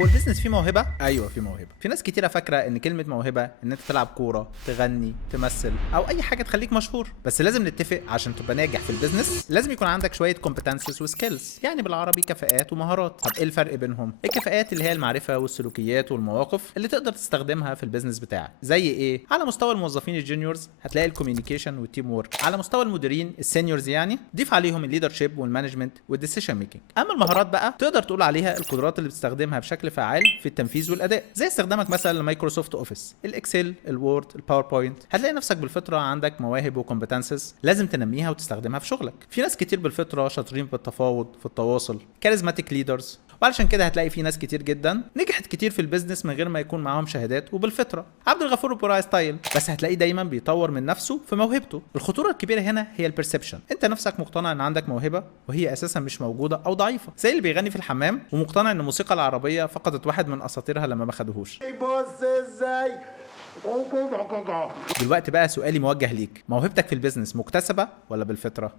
هو البيزنس فيه موهبة؟ أيوه فيه موهبة. في ناس كتيرة فاكرة إن كلمة موهبة إن أنت تلعب كورة، تغني، تمثل، أو أي حاجة تخليك مشهور، بس لازم نتفق عشان تبقى ناجح في البيزنس لازم يكون عندك شوية competences وسكيلز، يعني بالعربي كفاءات ومهارات. طب إيه الفرق بينهم؟ الكفاءات اللي هي المعرفة والسلوكيات والمواقف اللي تقدر تستخدمها في البيزنس بتاعك، زي إيه؟ على مستوى الموظفين الجونيورز هتلاقي الكوميونيكيشن والتيم وورك، على مستوى المديرين السينيورز يعني ضيف عليهم الليدرشيب والمانجمنت والديسيشن ميكنج. أما المهارات بقى تقدر تقول عليها القدرات اللي بتستخدمها بشكل فعال في التنفيذ والاداء، زي استخدامك مثلا لمايكروسوفت اوفيس، الاكسل، الوورد، الباوربوينت. هتلاقي نفسك بالفطره عندك مواهب وكومبتنسز لازم تنميها وتستخدمها في شغلك. في ناس كتير بالفطره شاطرين بالتفاوض، في التواصل، كاريزماتيك ليدرز، وعلشان كده هتلاقي في ناس كتير جدا نجحت كتير في البيزنس من غير ما يكون معاهم شهادات وبالفطره. عبد الغفور البرعي ستايل، بس هتلاقيه دايما بيطور من نفسه في موهبته. الخطوره الكبيره هنا هي البرسبشن، انت نفسك مقتنع ان عندك موهبه وهي اساسا مش موجوده او ضعيفه، زي اللي بيغني في الحمام ومقتنع ان الموسيقى العربيه فقدت واحد من اساطيرها لما ما خدوهوش. بص ازاي. دلوقتي بقى سؤالي موجه ليك، موهبتك في البيزنس مكتسبه ولا بالفطره؟